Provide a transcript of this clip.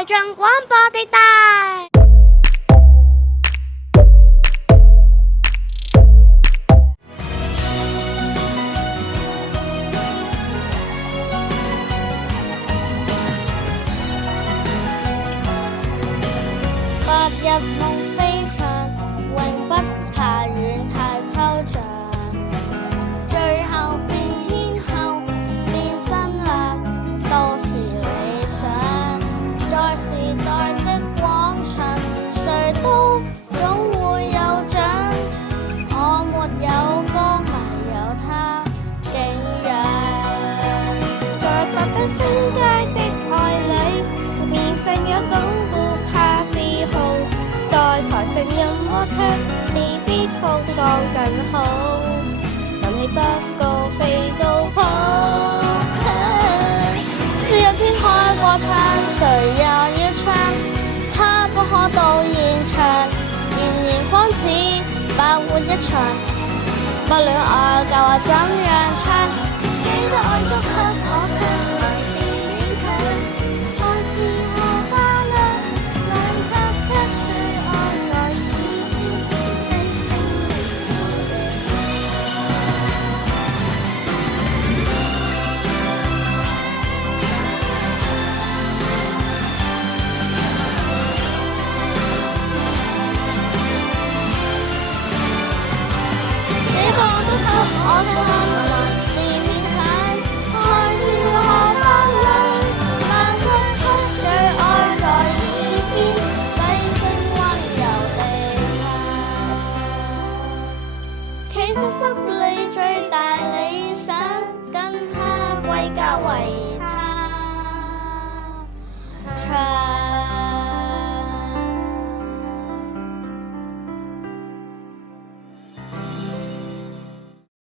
台上廣播地帶。白日夢飛翔，永不太遠太抽象，最後變天后變新娘都是理想。在時代的廣場，誰都總會有獎。我沒有歌迷有他景仰，在白的星街的海裏，面上有種顧客自豪，在台上任我唱，未必風光更好，但你不過飛到跑。是有天海歌唱，誰也要唱，它不可到現場，仍然方似白活一場，不論我教我怎樣。